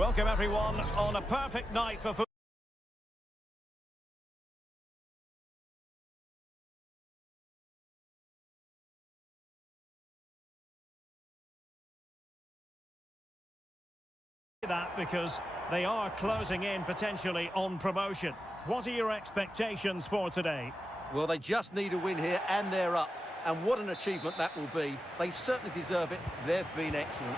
Welcome everyone on a perfect night for football. That because they are closing in potentially on promotion. What are your expectations for today? Well, they just need a win here and they're up. And what an achievement that will be. They certainly deserve it. They've been excellent.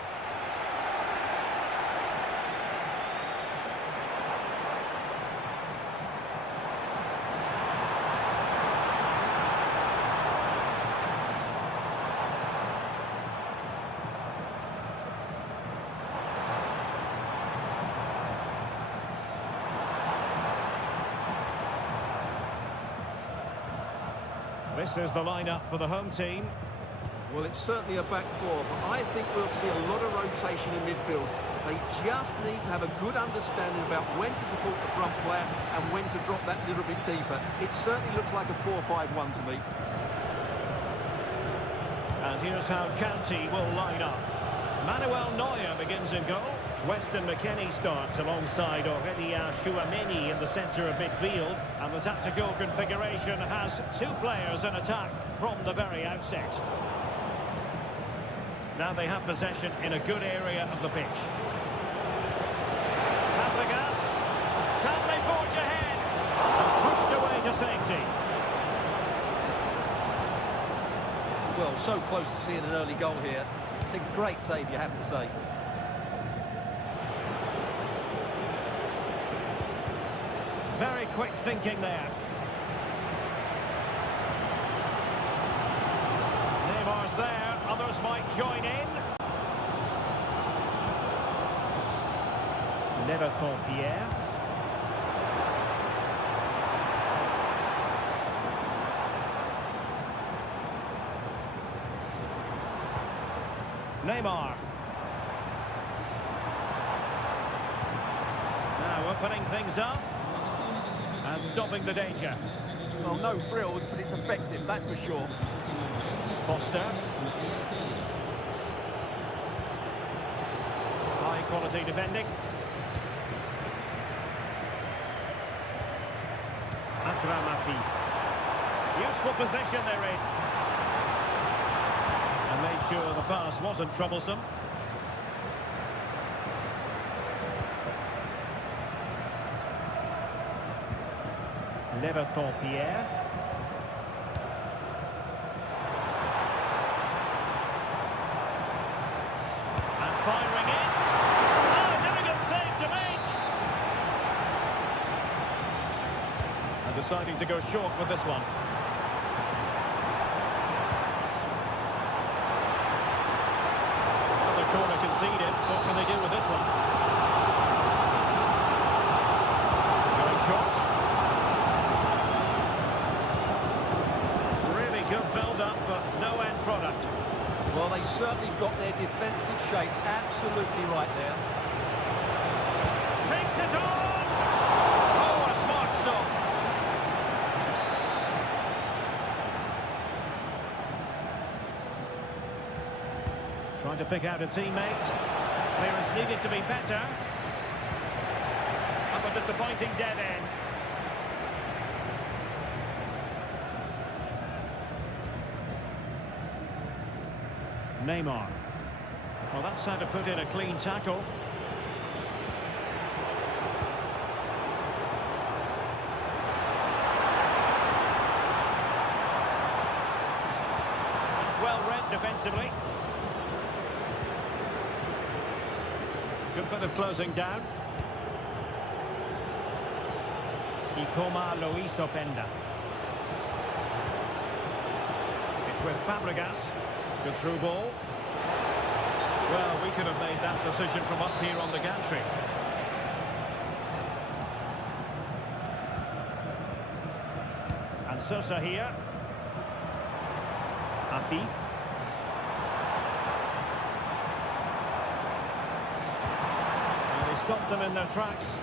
This is the lineup for the home team. Well, it's certainly a back four, but I think we'll see a lot of rotation in midfield. They just need to have a good understanding about when to support the front player and when to drop that little bit deeper. It certainly looks like a 4-5-1 to me. And here's how County will line up. Manuel Neuer begins in goal. Weston McKennie starts alongside Aurélien Chouameni in the centre of midfield. And the tactical configuration has two players in attack from the very outset. Now they have possession in a good area of the pitch. Fabregas. Can they forge ahead? Pushed away to safety. Well, so close to seeing an early goal here. It's a great save, you have to say. Very quick thinking there. Neymar's there, others might join in. Pierre. Neymar. Now opening things up. And stopping the danger. Well, no frills, but it's effective, that's for sure. Foster. High quality defending. Useful position they're in. And made sure the pass wasn't troublesome. Pierre. And firing it. Oh, difficult save to make. And deciding to go short with this one. Another corner conceded. What can they do with this one? Going short. Good build-up, but no end product. Well, they certainly got their defensive shape absolutely right there. Takes it on! Oh, a smart stop. Trying to pick out a teammate. Clearance needed to be better. Up a disappointing dead end. Neymar. Well, that's how to put in a clean tackle. That's well read defensively. Good bit of closing down. Ikoma Luis Openda. It's with Fabregas. Good through ball. Well, we could have made that decision from up here on the gantry. And Sosa here. Eafc. And they stopped them in their tracks.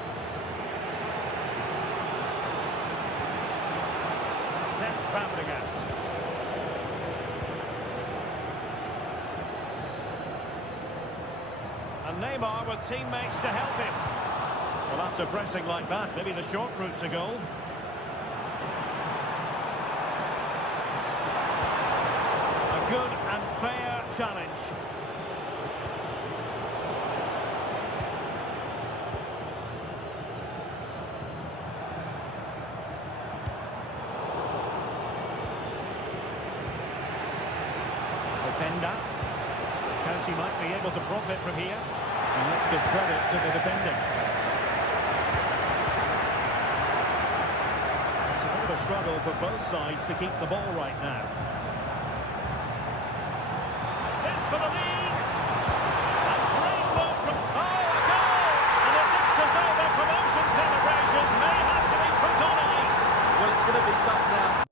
Cesc Fabregas. And And Neymar with teammates to help him. Well, after pressing like that, maybe the short route to goal. A good and fair challenge. Defender. County might be able to profit from here. And let's give credit to the defending. It's a bit of a struggle for both sides to keep the ball right now. This for the lead. A great blow from... Oh, a goal! And it looks as though their promotion celebrations may have to be put on ice. Well, it's going to be tough now.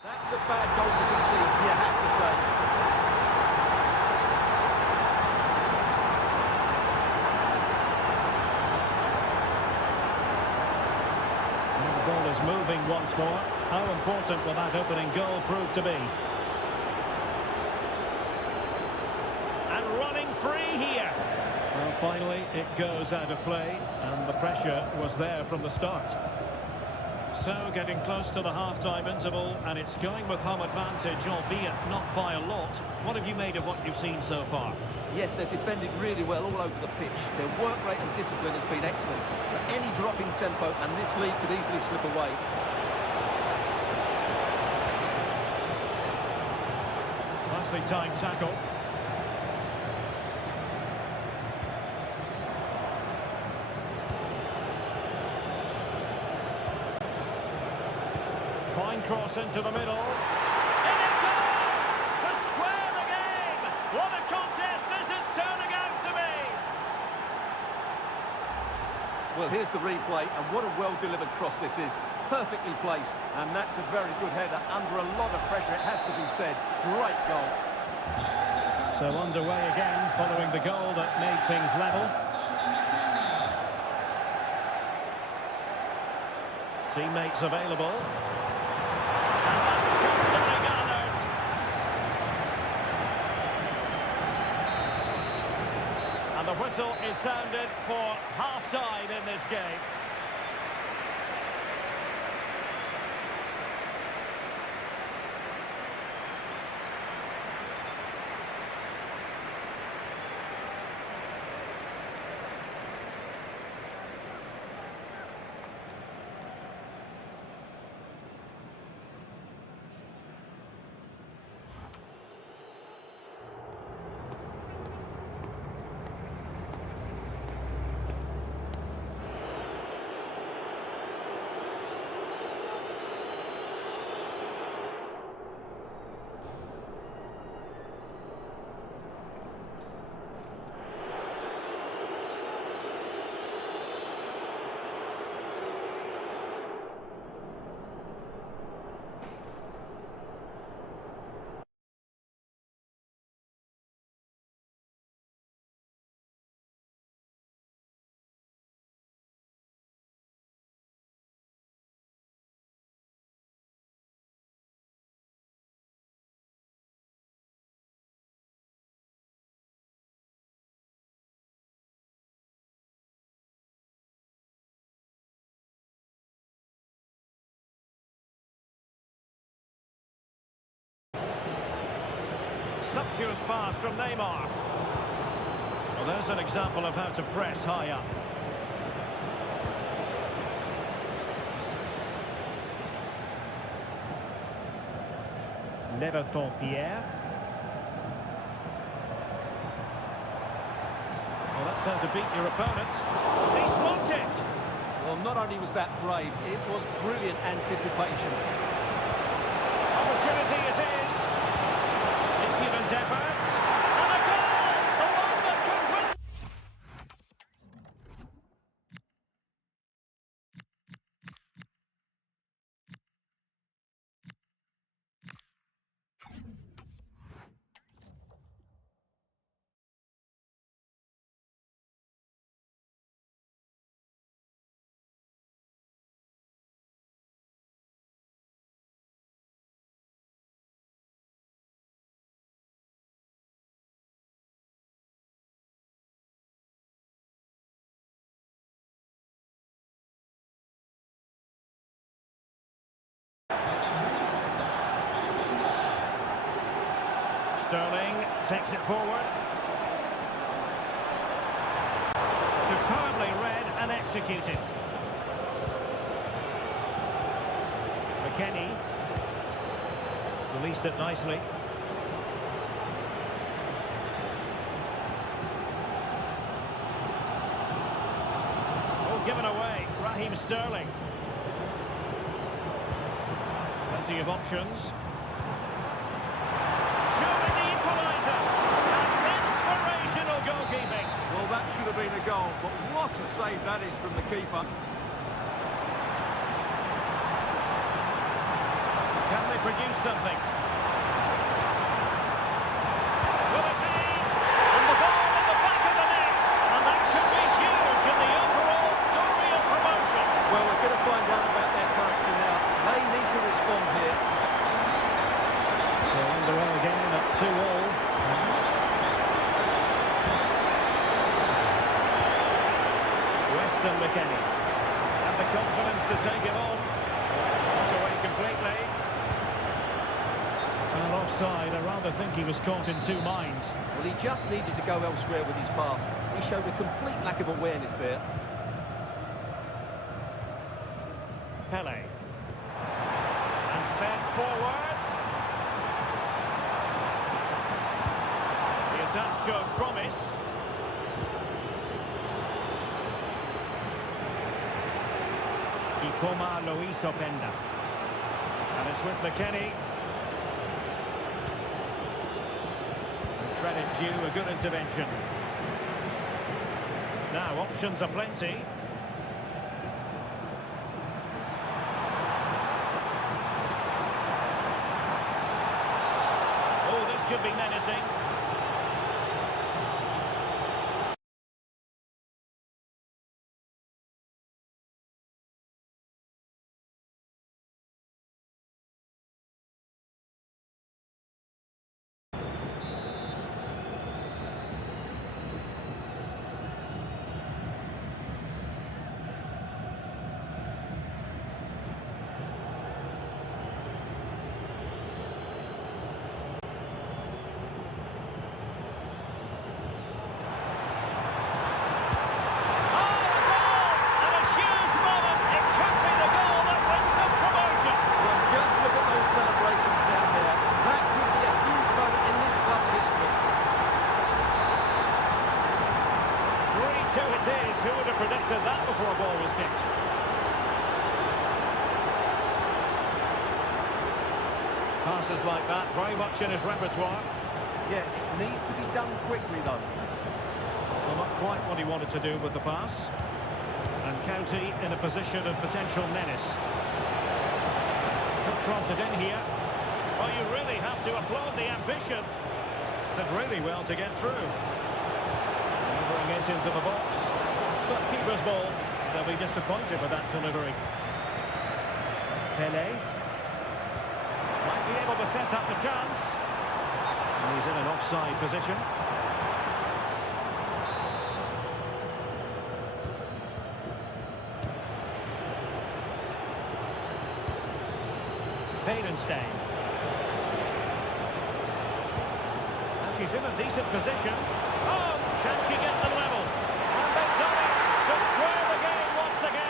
That's a bad goal to concede, you have to say. And the ball is moving once more. How important will that opening goal prove to be? And running free here. Well, finally, it goes out of play, and the pressure was there from the start. So, getting close to the half-time interval, and it's going with home advantage, albeit not by a lot. What have you made of what you've seen so far? Yes, they've defended really well all over the pitch. Their work rate and discipline has been excellent. But any drop in tempo, and this lead could easily slip away. Nicely timed tackle. Fine cross into the middle. And it goes! To square the game! What a contest this is turning out to be! Well, here's the replay, and what a well-delivered cross this is. Perfectly placed, and that's a very good header. Under a lot of pressure, it has to be said. Great goal. So underway again, following the goal that made things level. Teammates available. And that's comfortably gathered. And the whistle is sounded for half-time in this game. Sumptuous pass from Neymar. Well, there's an example of how to press high up. Pierre. Well, that's how to beat your opponent. He's blocked it. Well, not only was that brave, it was brilliant anticipation. Opportunity it is. Impudent efforts. And a goal! The one that could win. Sterling takes it forward. Superbly read and executed. McKennie released it nicely. Oh, given away. Raheem Sterling. Plenty of options. Showing the equaliser. And inspirational goalkeeping. Well, that should have been a goal, but what a save that is from the keeper. Can they produce something? Will it be? And the ball in the back of the net. And that could be huge in the overall story of promotion. Well, we're going to find out about their character now. They need to respond here. So underway again at 2-2. Weston McKennie have the confidence to take it on. Not away completely. And offside, I rather think he was caught in two minds. Well, he just needed to go elsewhere with his pass. He showed a complete lack of awareness there. Pele. And fed forwards. The attack showed promise. Ikoma Luis Openda. And it's with McKennie. Credit due, a good intervention. Now, options are plenty. Oh, this could be menacing. Who would have predicted that before a ball was kicked? Passes like that, very much in his repertoire. Yeah, it needs to be done quickly, though. Well, not quite what he wanted to do with the pass. And County in a position of potential menace. Could cross it in here. Well, you really have to applaud the ambition. Did really well to get through. Delivering it into the box. But keeper's ball. They'll be disappointed with that delivery. Pele. Might be able to set up the chance. And he's in an offside position. Badenstein. And she's in a decent position. Oh, can she get the level? And they've done it to square the game once again.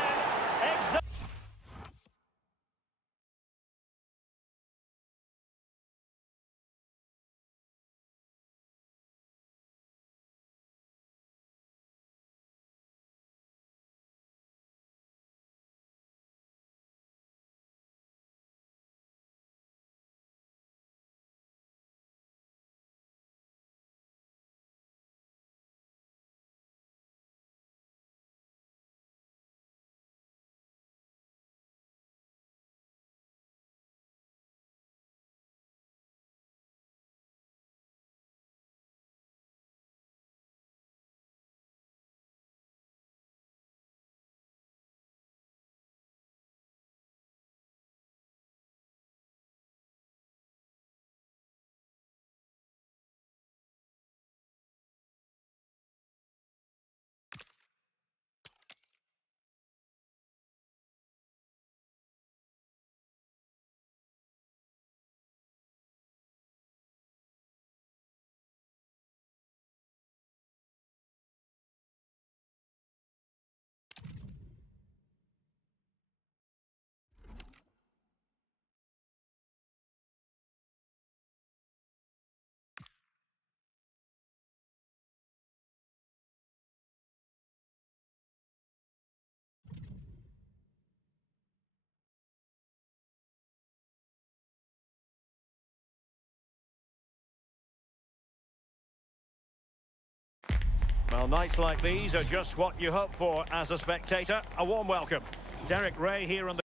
Well, nights like these are just what you hope for as a spectator. A warm welcome. Derek Ray here on the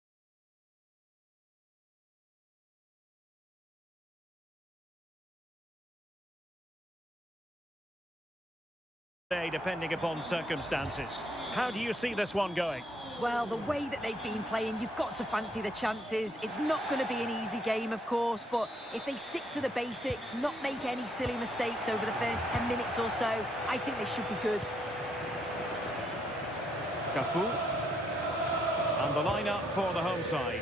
day, depending upon circumstances. How do you see this one going? Well, the way that they've been playing, you've got to fancy the chances. It's not going to be an easy game, of course, but if they stick to the basics, not make any silly mistakes over the first 10 minutes or so, I think they should be good. Cafu. And the lineup for the home side.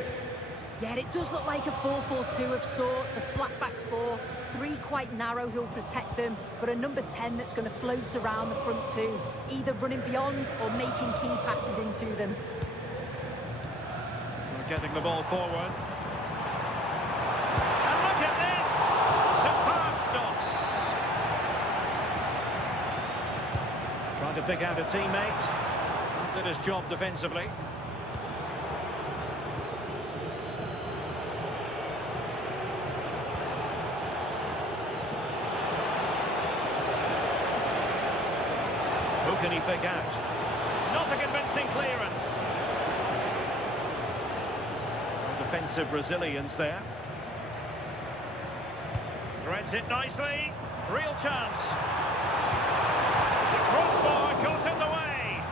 Yeah, it does look like a 4-4-2 of sorts, a flat back four, three quite narrow who'll protect them, but a number 10 that's going to float around the front two, either running beyond or making key passes into them. We're getting the ball forward. And look at this! Superb stop. Trying to pick out a teammate. Did his job defensively. Who can he pick out? Not a convincing clearance. Defensive resilience there. Threads it nicely. Real chance. The crossbar caught in the way.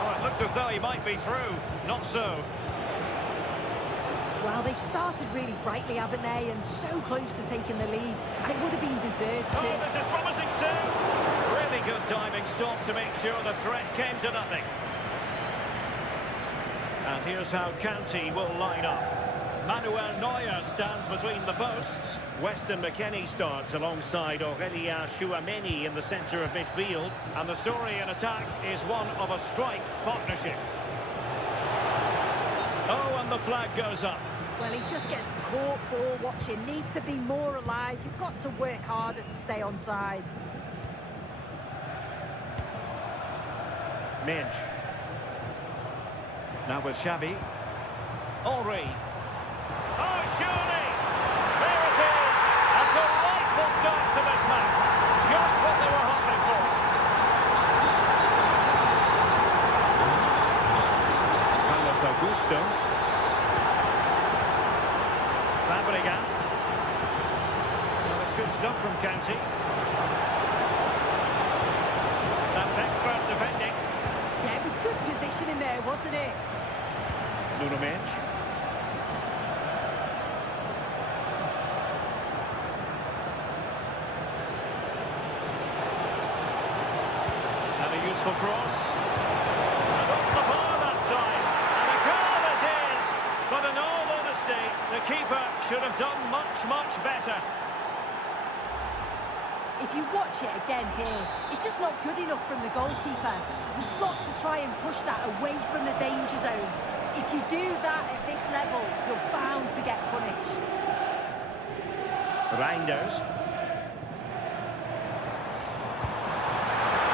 Oh, it looked as though he might be through. Not so. Well, they've started really brightly, haven't they? And so close to taking the lead. And it would have been deserved too. Oh, this is promising soon. Really good timing stop to make sure the threat came to nothing. And here's how County will line up. Manuel Neuer stands between the posts. Weston McKennie starts alongside Aurelien Chouameni in the centre of midfield. And the story in attack is one of a strike partnership. Oh, and the flag goes up. Well, he just gets caught ball watching. Needs to be more alive. You've got to work harder to stay onside. Minge. Now with Xavi. Henry. Oh, surely! There it is! A delightful start to this match. Just what they were hoping for. Carlos Augusto. Fabregas. Well, it's good stuff from County. That's expert defending. Yeah, it was good positioning there, wasn't it? Nuno Mendes. And a useful cross. And off the bar that time. And a goal it is. But in all honesty, the keeper should have done much, much better. If you watch it again here, it's just not good enough from the goalkeeper. He's got to try and push that away from the danger zone. If you do that at this level, you're bound to get punished. Reinders.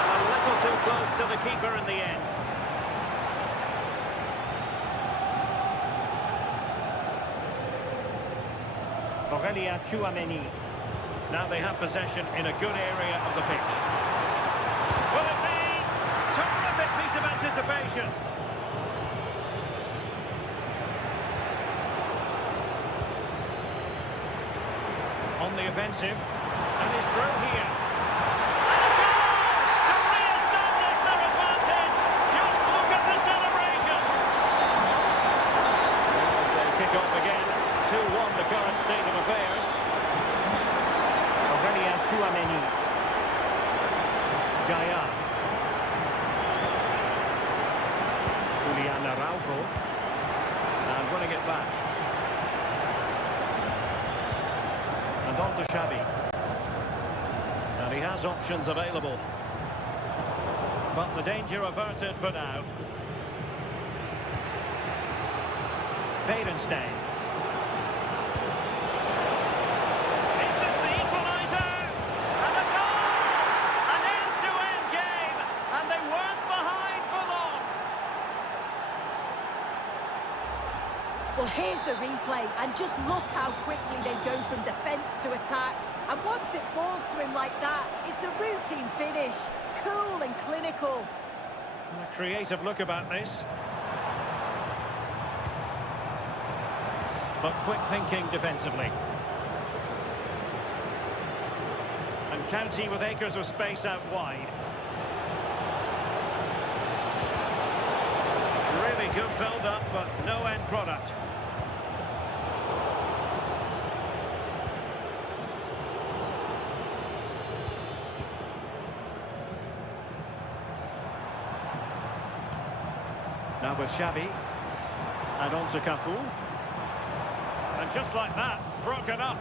A little too close to the keeper in the end. Aurelien Chouameni. Now they have possession in a good area of the pitch. Will it be? Terrific piece of anticipation. On the offensive. And he's through here. And a goal to re-establish their advantage. Just look at the celebrations. As they kick off again. 2-1 the current state of affairs. Aurelien Chouameni. Gaia. Julian Araujo. And winning it back. And on to Xavi. And he has options available. But the danger averted for now. Berenstein. Is this the equaliser? And the goal! An end-to-end game, and they weren't behind for long. Well, here's the replay, and just look how quickly they go from defence to attack. And once it falls to him like that, it's a routine finish. Cool and clinical. A creative look about this. But quick thinking defensively. And County with acres of space out wide. Really good build-up, but no end product. Now with Xavi. And on to Cafu. And just like that, broken up.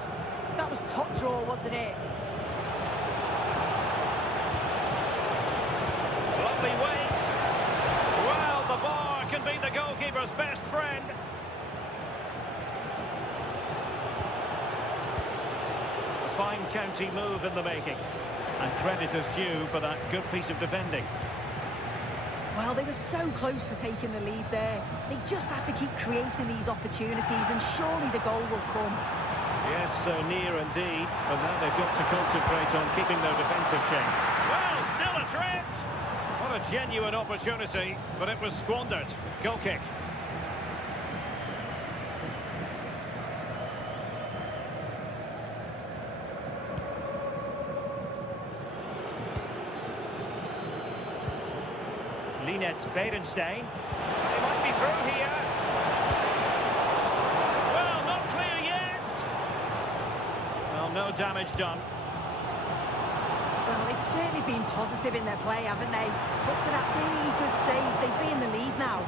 That was top draw, wasn't it? Lovely weight. Well, the bar can be the goalkeeper's best friend. A fine County move in the making. And credit is due for that good piece of defending. Well, they were so close to taking the lead there. They just have to keep creating these opportunities, and surely the goal will come. Yes, so near indeed. But now they've got to concentrate on keeping their defensive shape. Well, still a threat. What a genuine opportunity, but it was squandered. Goal kick. Linnet Berenstein. They might be through here. Well, not clear yet. Well, no damage done. Well, they've certainly been positive in their play, haven't they? But for that really good save, they'd be in the lead now.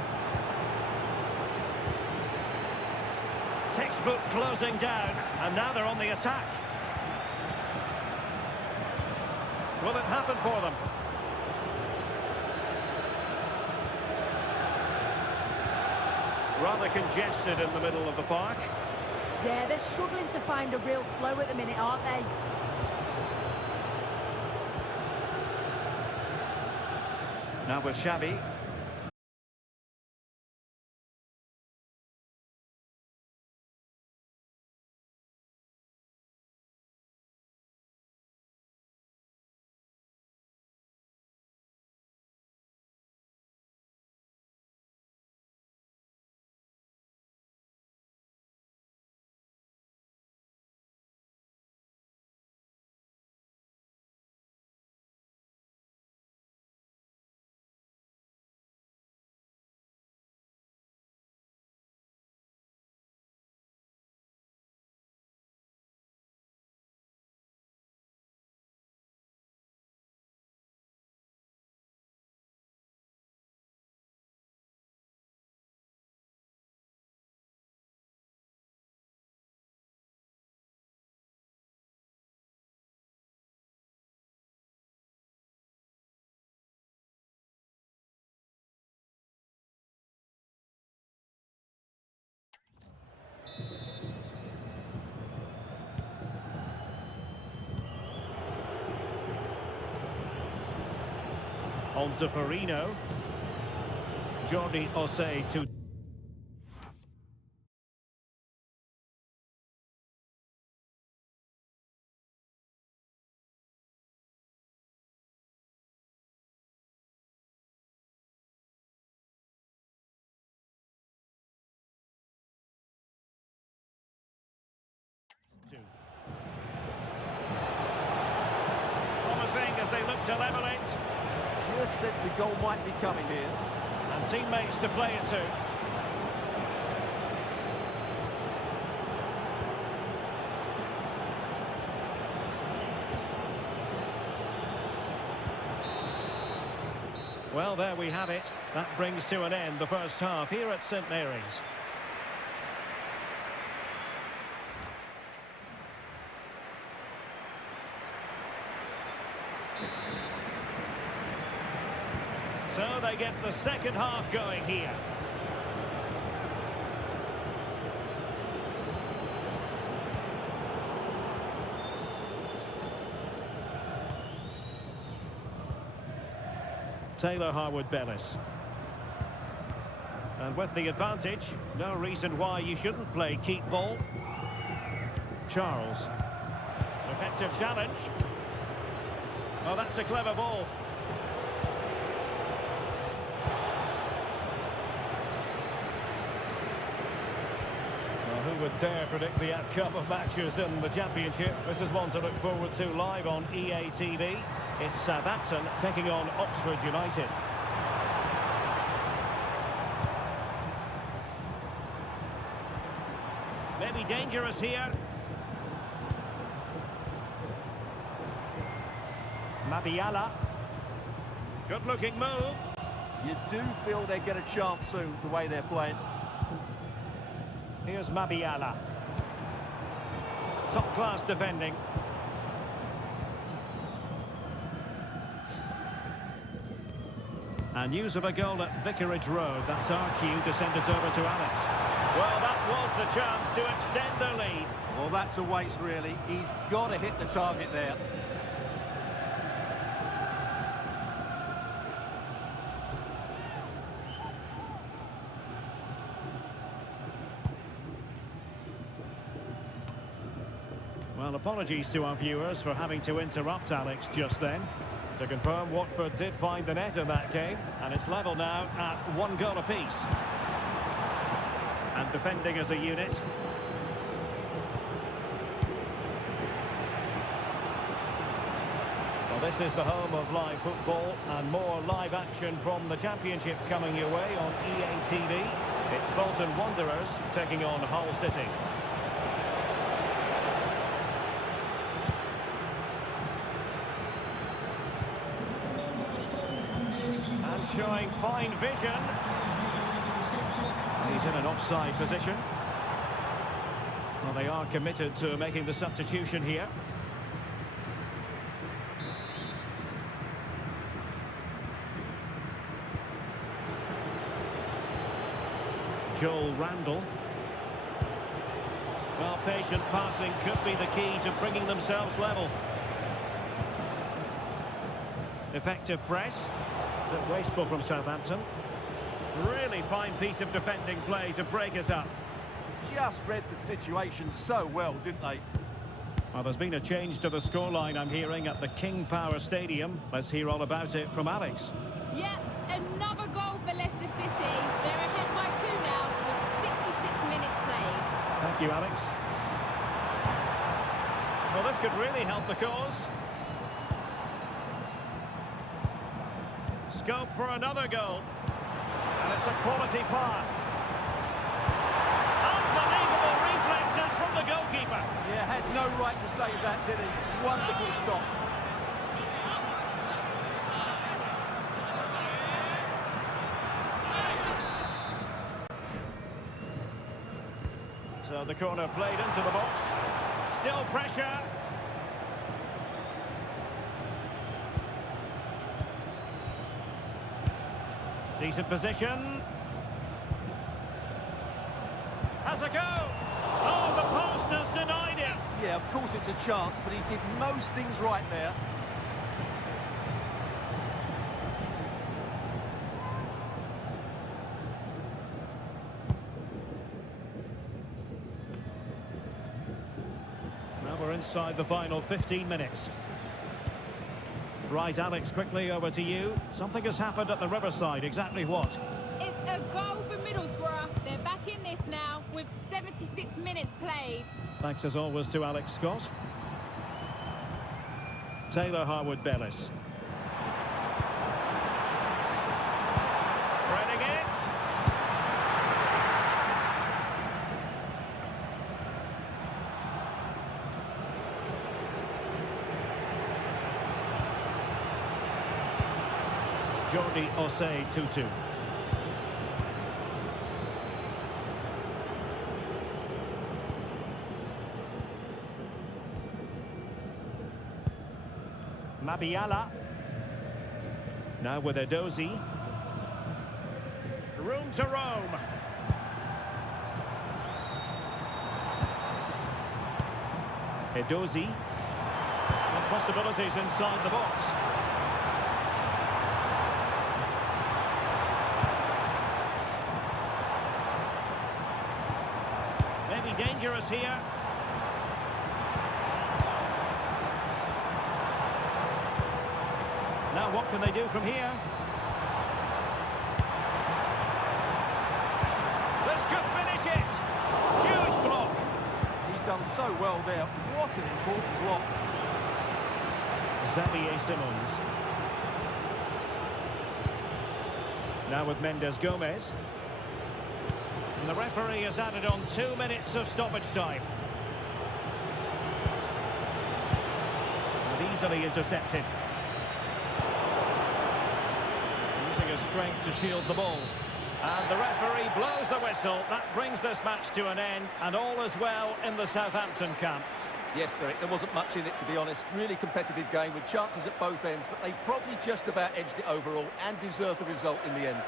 Textbook closing down, and now they're on the attack. Will it happen for them? Rather congested in the middle of the park. Yeah, they're struggling to find a real flow at the minute, aren't they? Now with Xavi. On to Farino. Jordi Osei to... Promising as they look to level it. Just sense a goal might be coming here. And teammates to play it to. Well, there we have it. That brings to an end the first half here at St Mary's. So they get the second half going here. Taylor Harwood-Bellis. And with the advantage, no reason why you shouldn't play keep ball. Charles. Effective challenge. Oh, that's a clever ball. Well, who would dare predict the outcome of matches in the Championship? This is one to look forward to live on EATV. It's Southampton taking on Oxford United. Maybe dangerous here. Mabiala. Good-looking move. You do feel they get a chance soon, the way they're playing. Here's Mabiala. Top-class defending. And news of a goal at Vicarage Road. That's our cue to send it over to Alex. Well, that was the chance to extend the lead. Well, that's a waste, really. He's got to hit the target there. Well, apologies to our viewers for having to interrupt Alex just then. To confirm, Watford did find the net in that game, and it's level now at 1 goal apiece. And defending as a unit. Well, this is the home of live football, and more live action from the Championship coming your way on EATV. It's Bolton Wanderers taking on Hull City. Showing fine vision. He's in an offside position. Well, they are committed to making the substitution here. Joel Randall. Well, patient passing could be the key to bringing themselves level. Effective press. Bit wasteful from Southampton. Really fine piece of defending play to break us up. Just read the situation so well, didn't they? Well, there's been a change to the scoreline, I'm hearing, at the King Power Stadium. Let's hear all about it from Alex. Yeah, another goal for Leicester City. They're ahead by 2 now with 66 minutes played. Thank you, Alex. Well, this could really help the cause. Scope for another goal. And it's a quality pass. Unbelievable reflexes from the goalkeeper. Yeah, had no right to save that, did he? Wonderful stop. So the corner played into the box. Still pressure. Decent position. Has a go. Oh, the post has denied it. Yeah, of course it's a chance, but he did most things right there. Now we're inside the final 15 minutes. Right, Alex, quickly over to you. Something has happened at the Riverside. Exactly what? It's a goal for Middlesbrough. They're back in this now with 76 minutes played. Thanks as always to Alex Scott. Taylor Harwood-Bellis. Threading it. Jordi Osei 2-2. Mabiala. Now with Edozie. Room to roam. Edozie. And possibilities inside the box. dangerous here. Now what can they do from here? This could finish it. Huge block. He's done so well there. What an important block. Xavier Simons. Now with Mendes Gomez. And the referee has added on 2 minutes of stoppage time. And easily intercepted. Using his strength to shield the ball. And the referee blows the whistle. That brings this match to an end. And all is well in the Southampton camp. Yes, Derek, there wasn't much in it, to be honest. Really competitive game with chances at both ends, but they probably just about edged it overall and deserved the result in the end.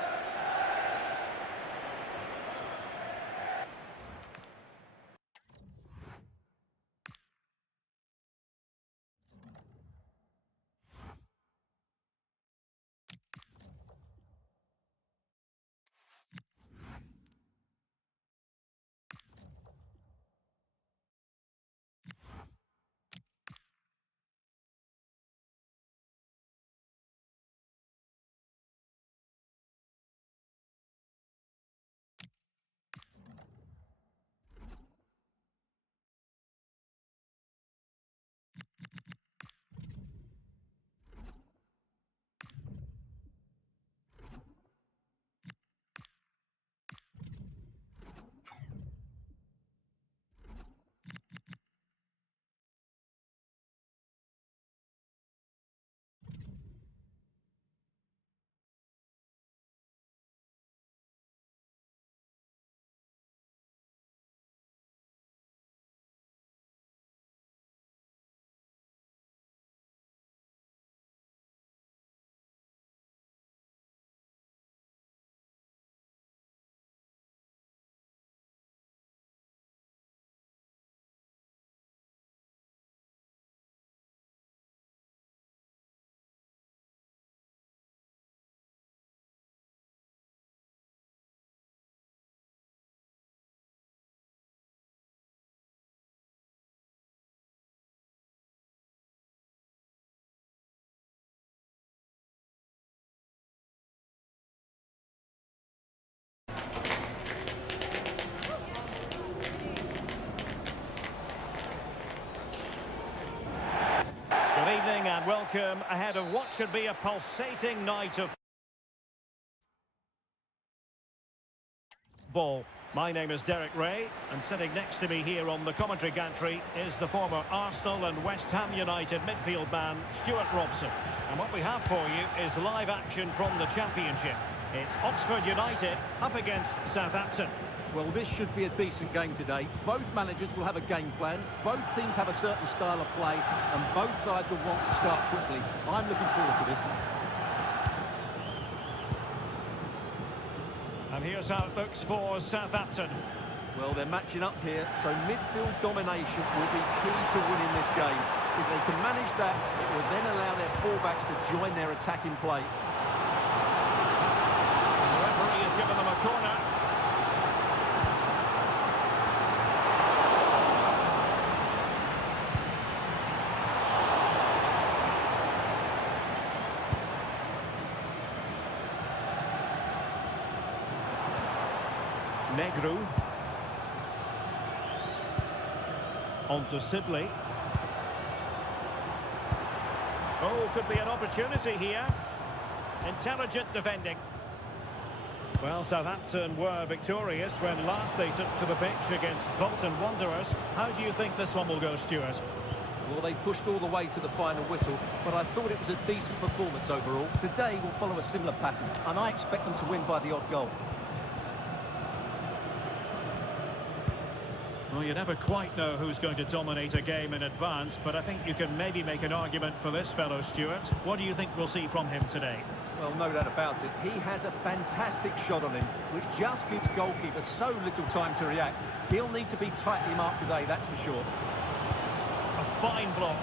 Good evening and welcome ahead of what should be a pulsating night of ball. My name is Derek Ray, and sitting next to me here on the commentary gantry is the former Arsenal and West Ham United midfield man, Stuart Robson. And what we have for you is live action from the Championship. It's Oxford United up against Southampton. Well, this should be a decent game today. Both managers will have a game plan. Both teams have a certain style of play, and both sides will want to start quickly. I'm looking forward to this. And here's how it looks for Southampton. Well, they're matching up here, so midfield domination will be key to winning this game. If they can manage that, it will then allow their fullbacks to join their attacking play. The referee has given them a corner. Negru. On to Sibley. Oh, could be an opportunity here. Intelligent defending. Well, Southampton were victorious when last they took to the pitch against Bolton Wanderers. How do you think this one will go, Stuart? Well, they pushed all the way to the final whistle, but I thought it was a decent performance overall. Today will follow a similar pattern, and I expect them to win by the odd goal. Well, you never quite know who's going to dominate a game in advance, but I think you can maybe make an argument for this fellow, Stuart. What do you think we'll see from him today? Well, no doubt about it. He has a fantastic shot on him, which just gives goalkeepers so little time to react. He'll need to be tightly marked today, that's for sure. A fine block.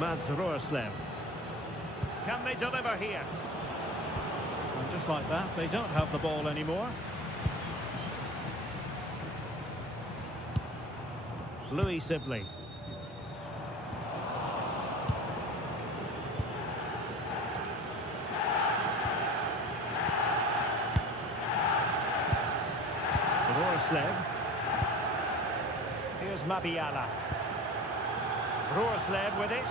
Mads Roerslev. Can they deliver here? And just like that, they don't have the ball anymore. Louis Sibley. Roerslev. Here's Mabiala. Roerslev with it.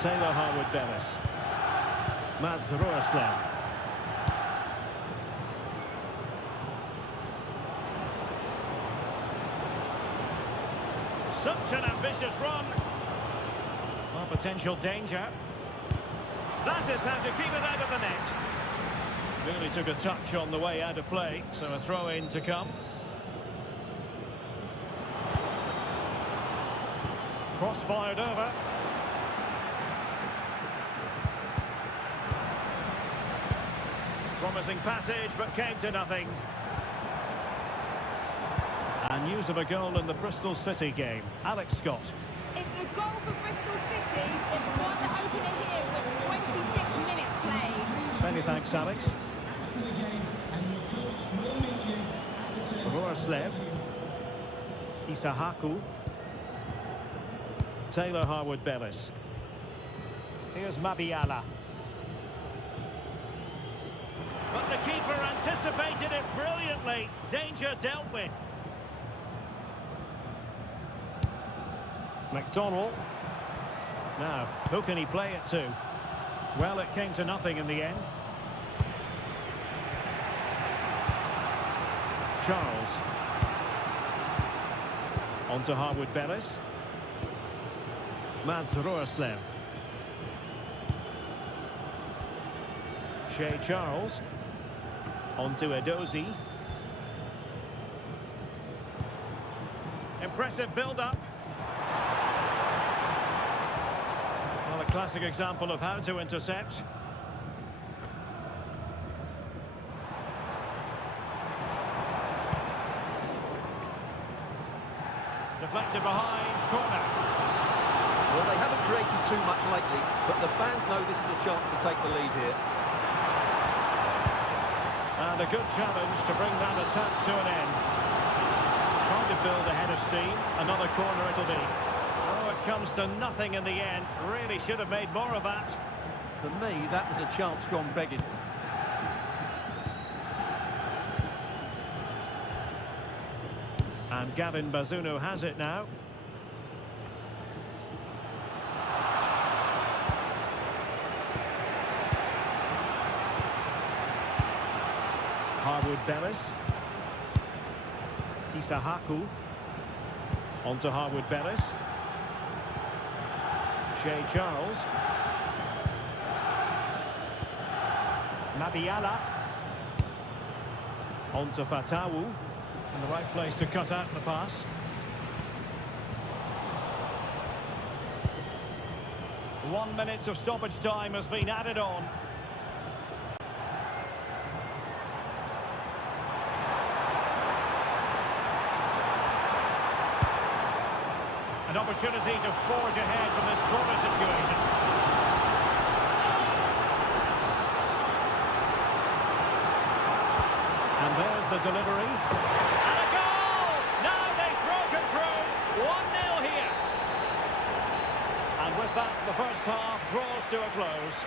Taylor Harwood-Bellis. Mads Roerslev. Such an ambitious run. Well, potential danger. That is how to keep it out of the net. Really took a touch on the way out of play, so a throw-in to come. Cross fired over. Promising passage, but came to nothing. And news of a goal in the Bristol City game. Alex Scott. It's a goal for Bristol City. They've scored the opener here with 26 minutes played. Many thanks, Alex. Roerslev. Isahaku. Taylor Harwood-Bellis. Here's Mabiala. But the keeper anticipated it brilliantly. Danger dealt with. McDonnell. Now, who can he play it to? Well, it came to nothing in the end. Charles. On to Harwood-Bellis. Mads Roerslev. Shea Charles. On to Edozie. Impressive build-up. Well, a classic example of how to intercept. Deflected behind, corner. Well, they haven't created too much lately, but the fans know this is a chance to take the lead here. And a good challenge to bring that attack to an end. Trying to build a head of steam. Another corner it'll be. Oh, it comes to nothing in the end. Really should have made more of that. For me, that was a chance gone begging. And Gavin Bazunu has it now. Harwood-Bellis. Isahaku. On to Harwood-Bellis. Shea Charles. Mabiala. On to Fatawu. In the right place to cut out the pass. One minute of stoppage time has been added on. An opportunity to forge ahead from this corner situation. And there's the delivery. And a goal! Now they've broken through. 1-0 here. And with that, the first half draws to a close.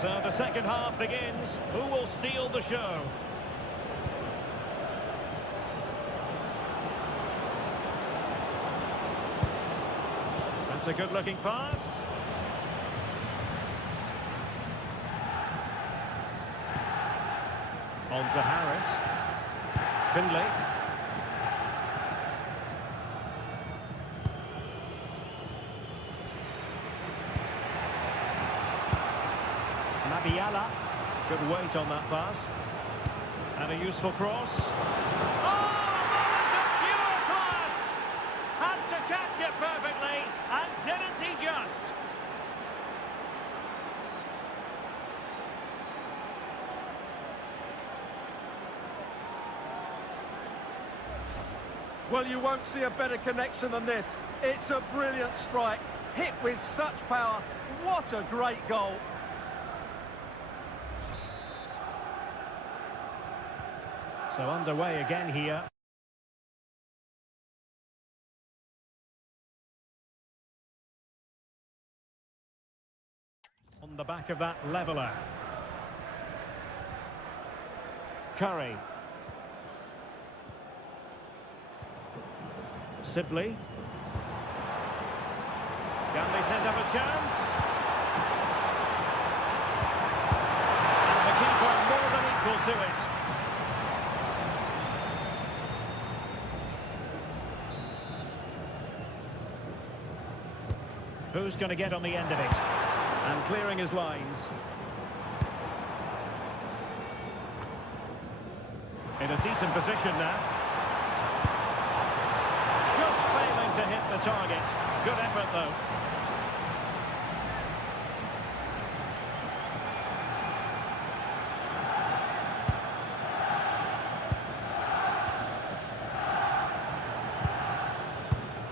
So the second half begins. Who will steal the show? That's a good-looking pass. On to Harris. Findlay. Mabiala. Good weight on that pass. And a useful cross. Oh, a moment of pure class! Had to catch it perfectly, and didn't he just? Well, you won't see a better connection than this. It's a brilliant strike, hit with such power. What a great goal. So underway again here. On the back of that leveller. Curry. Sibley. Can they set up a chance? And the keeper more than equal to it. Who's going to get on the end of it? And clearing his lines. In a decent position now. Just failing to hit the target. Good effort though.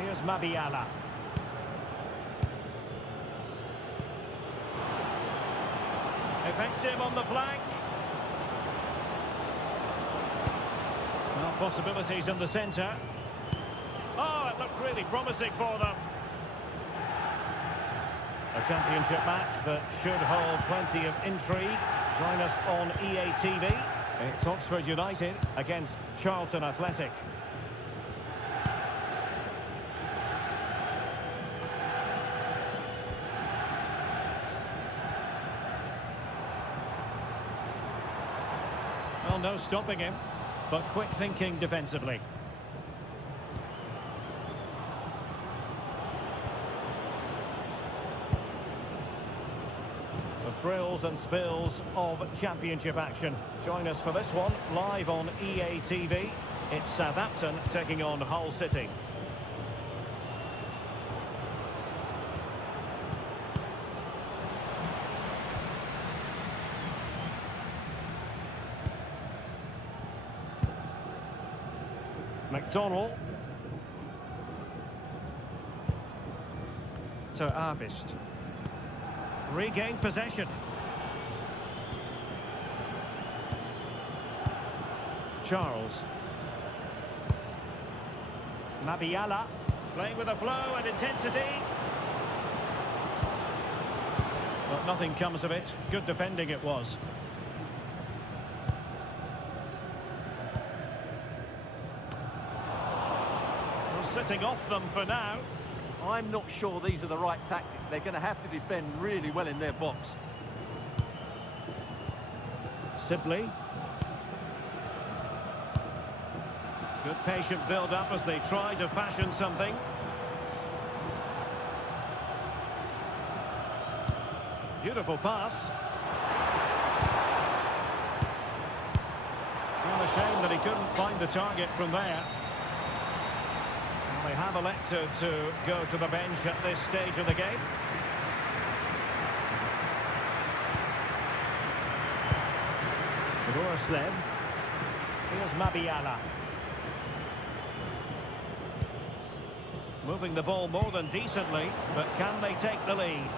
Here's Mabiala. Effective on the flank. Well, possibilities in the centre. Oh, it looked really promising for them. A championship match that should hold plenty of intrigue. Join us on EA TV. It's Oxford United against Charlton Athletic. Well, no stopping him, but quick thinking defensively. The thrills and spills of championship action. Join us for this one, live on EA TV. It's Southampton taking on Hull City. McDonald to Eafc. Regain possession. Charles. Mabiala playing with a flow and intensity. But nothing comes of it. Good defending it was. Sitting off them for now. I'm not sure these are the right tactics. They're going to have to defend really well in their box. Sibley. Good patient build-up as they try to fashion something. Beautiful pass. Well, a shame that he couldn't find the target from there. They have elected to go to the bench at this stage of the game. Sled. Here's Mabiala. Moving the ball more than decently, but can they take the lead?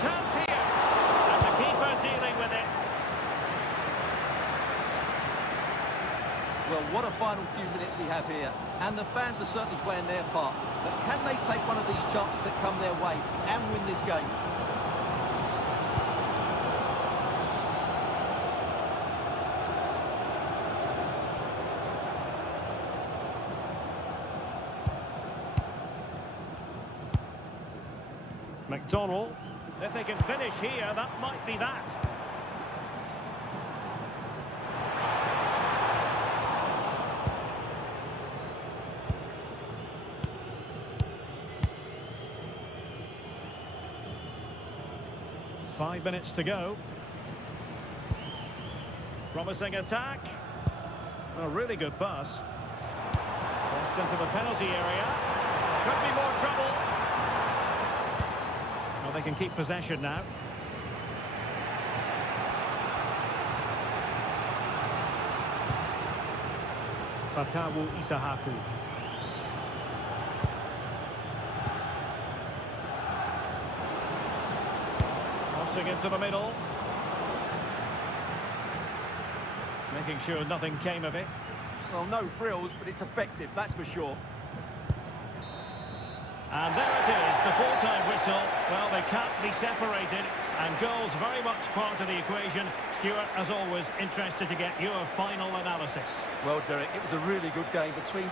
Chance here, and the keeper dealing with it. Well, what a final few minutes we have here, and the fans are certainly playing their part. But can they take one of these chances that come their way and win this game? McDonald, if they can finish here, that might be that. Five minutes to go. Promising attack. A really good pass. Crossed into the penalty area. Could be more trouble. Well, they can keep possession now. Fatawu Isahaku. Crossing into the middle. Making sure nothing came of it. Well, no frills, but it's effective, that's for sure. And there it is, the full-time whistle. Well, they can't be separated, and goals very much part of the equation. Stuart, as always, interested to get your final analysis. Well, Derek, it was a really good game between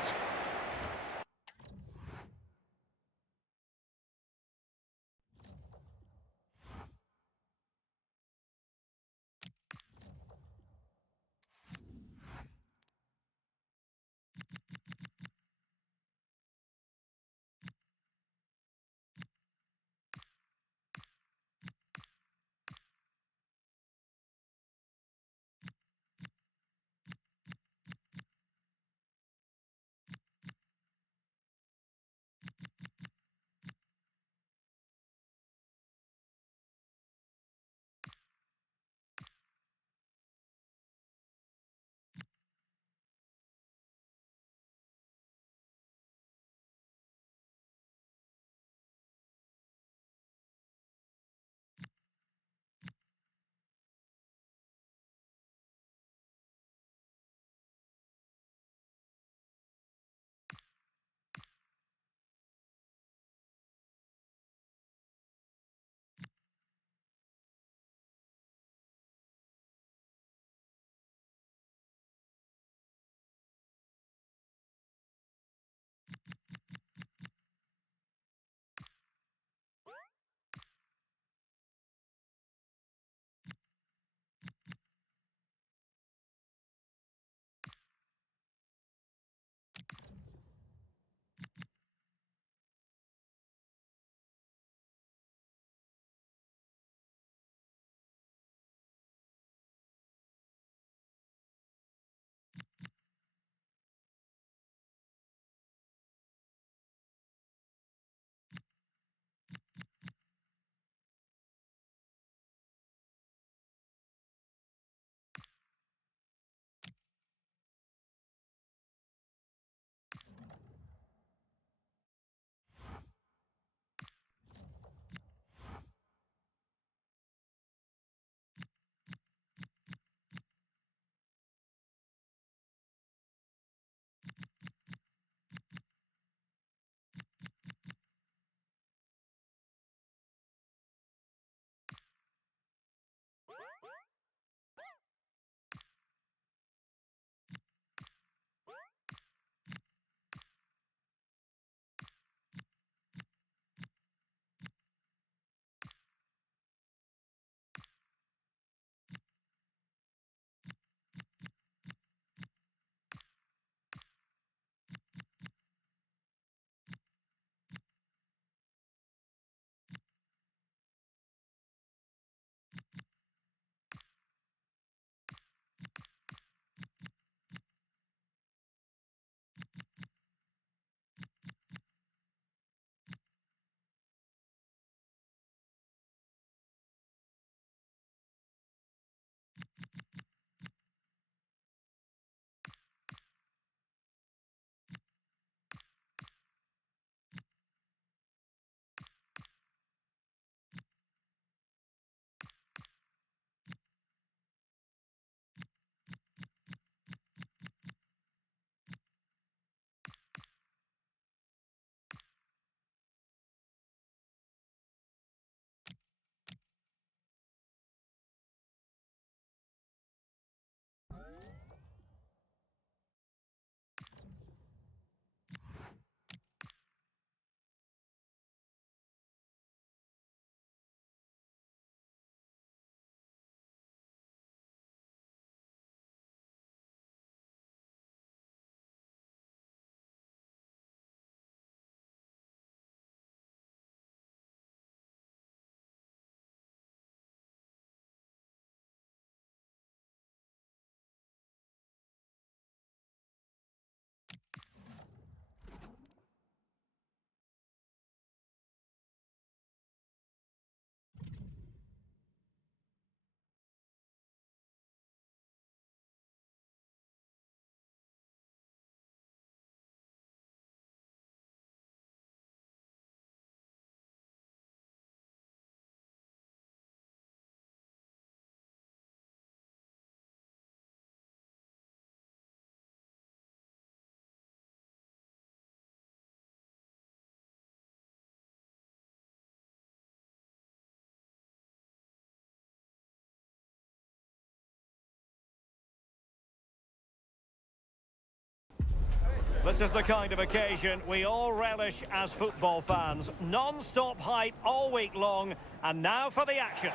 This is the kind of occasion we all relish as football fans. Non-stop hype all week long, and now for the action.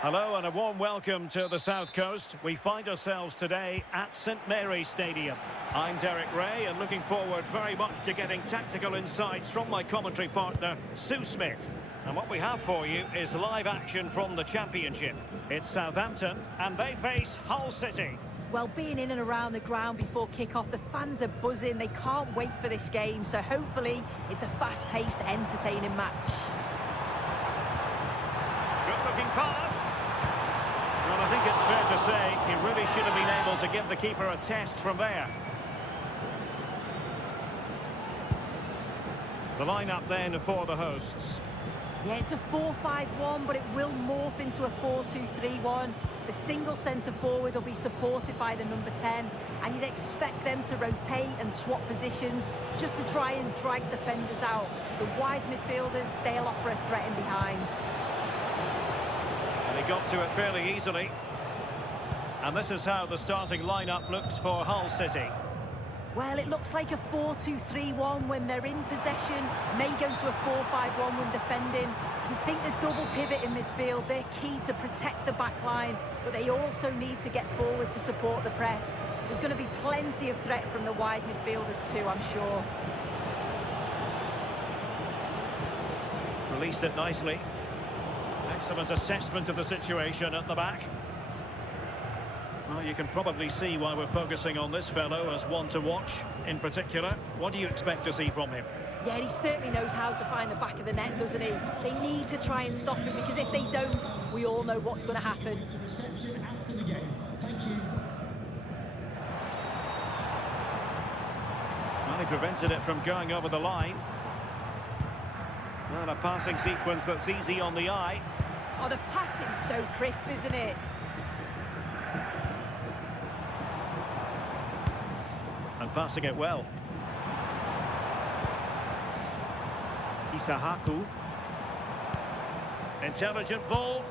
Hello and a warm welcome to the South Coast. We find ourselves today at St Mary's Stadium. I'm Derek Ray and looking forward very much to getting tactical insights from my commentary partner, Sue Smith. And what we have for you is live action from the Championship. It's Southampton and they face Hull City. Well, being in and around the ground before kick-off, the fans are buzzing. They can't wait for this game, so hopefully it's a fast-paced, entertaining match. Good-looking pass. Well, I think it's fair to say he really should have been able to give the keeper a test from there. The line-up then for the hosts. Yeah, it's a 4-5-1, but it will morph into a 4-2-3-1. The single centre-forward will be supported by the number 10, and you'd expect them to rotate and swap positions just to try and drag defenders out. The wide midfielders, they'll offer a threat in behind. And he got to it fairly easily. And this is how the starting lineup looks for Hull City. Well, it looks like a 4-2-3-1 when they're in possession, may go to a 4-5-1 when defending. You'd think the double pivot in midfield, they're key to protect the back line, but they also need to get forward to support the press. There's going to be plenty of threat from the wide midfielders too, I'm sure. Released it nicely. Excellent assessment of the situation at the back. Well, you can probably see why we're focusing on this fellow as one to watch in particular. What do you expect to see from him? Yeah, he certainly knows how to find the back of the net, doesn't he? They need to try and stop him, because if they don't, we all know what's going to happen. Well, he prevented it from going over the line. Well, a passing sequence that's easy on the eye. Oh, the passing's so crisp, isn't it? And passing it well. Isahaku. Intelligent ball.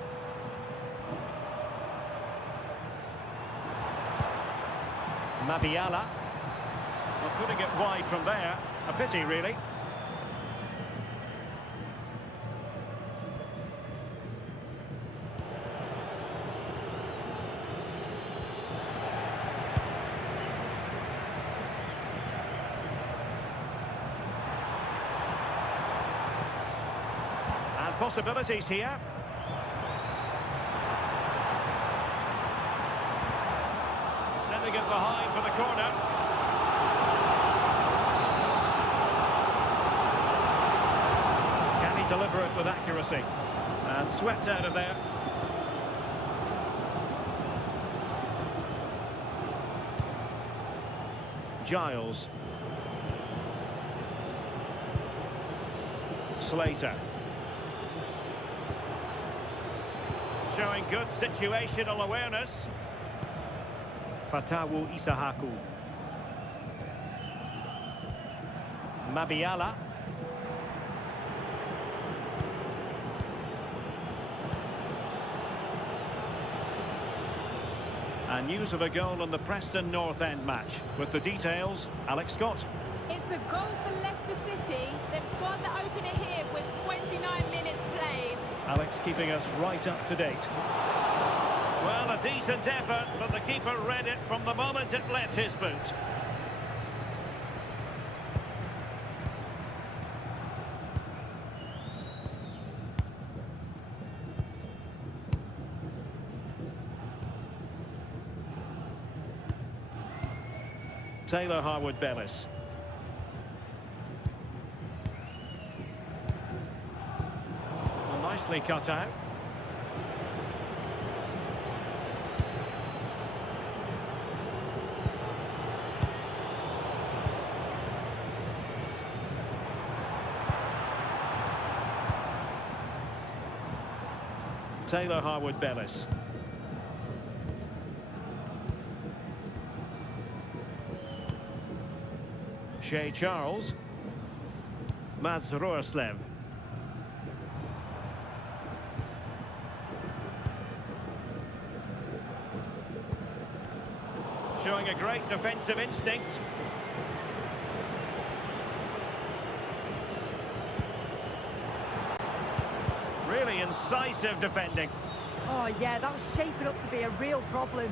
Mabiala. Well, putting it wide from there. A pity, really. Possibilities here. Sending it behind for the corner. Can he deliver it with accuracy? And swept out of there. Giles. Slater. Showing good situational awareness. Fatawu Isahaku. Mabiala. And news of a goal in the Preston North End match. With the details, Alex Scott. It's a goal for Leicester City. They've scored the opener here with 29 minutes played. Alex keeping us right up to date. Well, a decent effort, but the keeper read it from the moment it left his boot. Taylor Harwood-Bellis. Nicely cut out. Taylor Harwood-Bellis. Shea Charles. Mads Roerslev. Showing a great defensive instinct. Very incisive defending. Oh, yeah, that was shaping up to be a real problem.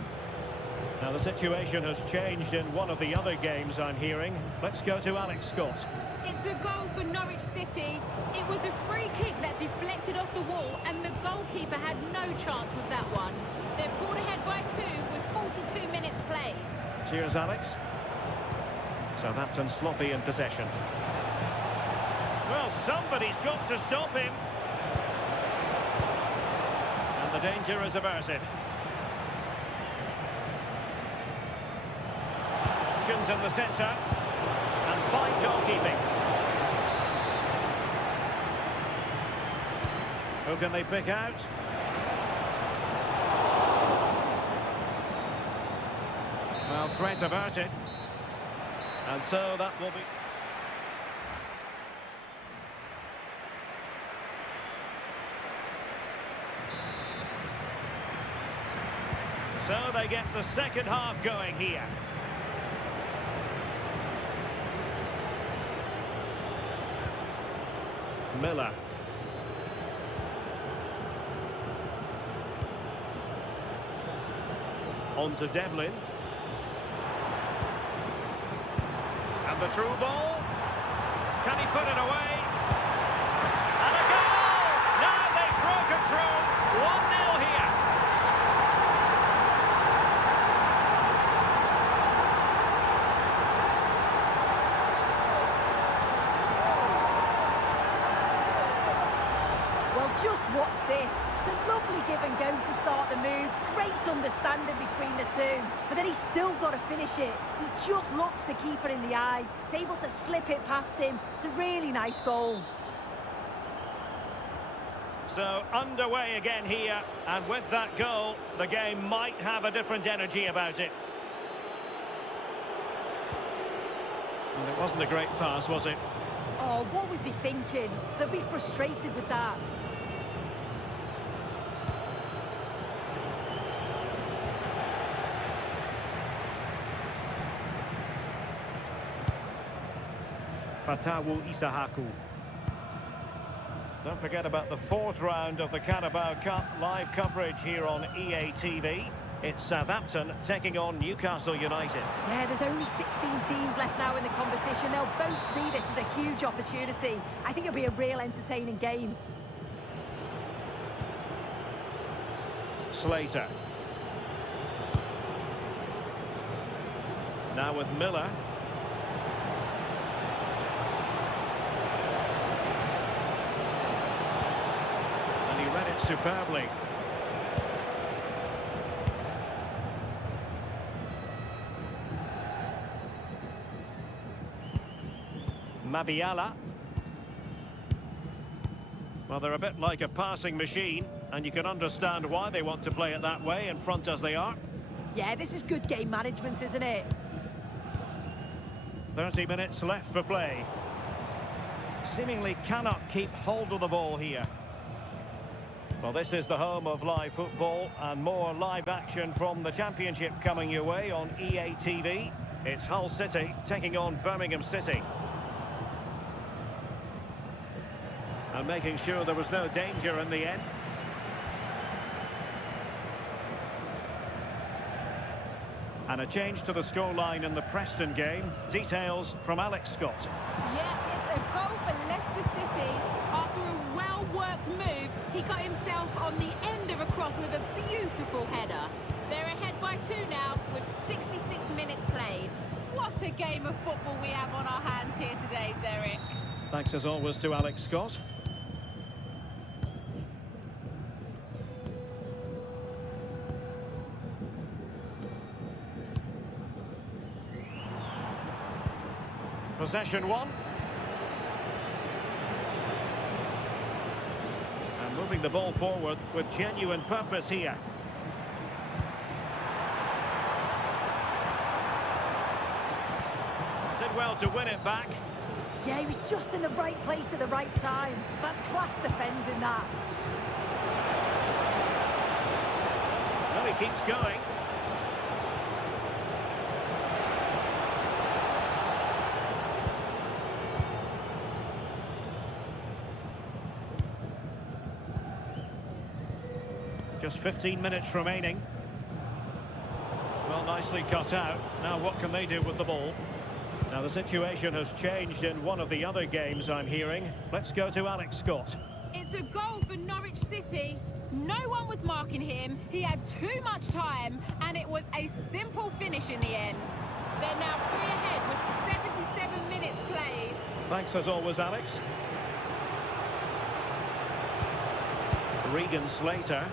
Now the situation has changed in one of the other games, I'm hearing. Let's go to Alex Scott. It's a goal for Norwich City. It was a free kick that deflected off the wall, and the goalkeeper had no chance with that one. They're pulled ahead by 2 with 42 minutes played. Cheers, Alex. Southampton sloppy in possession. Well, somebody's got to stop him. And the danger is averted. Options in the centre. And fine goalkeeping. Who can they pick out? Well, threat averted. And so that will be... So they get the second half going here. Miller. On to Devlin. And the through ball. Can he put it away? And a goal! Now they've broken through. 1-0 here. Well, just watch this. It's a lovely give and go to start the move. Great understanding between the two. But then he's still got to finish it. He just looks the keeper in the eye. It's able to slip it past him. It's a really nice goal. So underway again here. And with that goal, the game might have a different energy about it. And it wasn't a great pass, was it? Oh, what was he thinking? They'll be frustrated with that. Fatawu Isahaku. Don't forget about the fourth round of the Carabao Cup live coverage here on EA TV. It's Southampton taking on Newcastle United. Yeah, there's only 16 teams left now in the competition. They'll both see this as a huge opportunity. I think it'll be a real entertaining game. Slater. Now with Miller. And he read it superbly. Mabiala. Well, they're a bit like a passing machine, and you can understand why they want to play it that way, in front as they are. Yeah, this is good game management, isn't it? 30 minutes left for play. Seemingly cannot keep hold of the ball here. Well, this is the home of live football, and more live action from the Championship coming your way on EA TV. It's Hull City taking on Birmingham City. And making sure there was no danger in the end. And a change to the scoreline in the Preston game. Details from Alex Scott. Yeah, it's a goal for Leicester City. After a well-worked move, he got himself on the end of a cross with a beautiful header. They're ahead by 2 now with 66 minutes played. What a game of football we have on our hands here today, Derek. Thanks as always to Alex Scott. Possession one. And moving the ball forward with genuine purpose here. Did well to win it back. Yeah, he was just in the right place at the right time. That's class defending that. Well, he keeps going. Just 15 minutes remaining. Well, nicely cut out. Now what can they do with the ball? Now the situation has changed in one of the other games, I'm hearing. Let's go to Alex Scott. It's a goal for Norwich City. No one was marking him. He had too much time, and it was a simple finish in the end. They're now 3 ahead with 77 minutes played. Thanks as always, Alex. Regan Slater.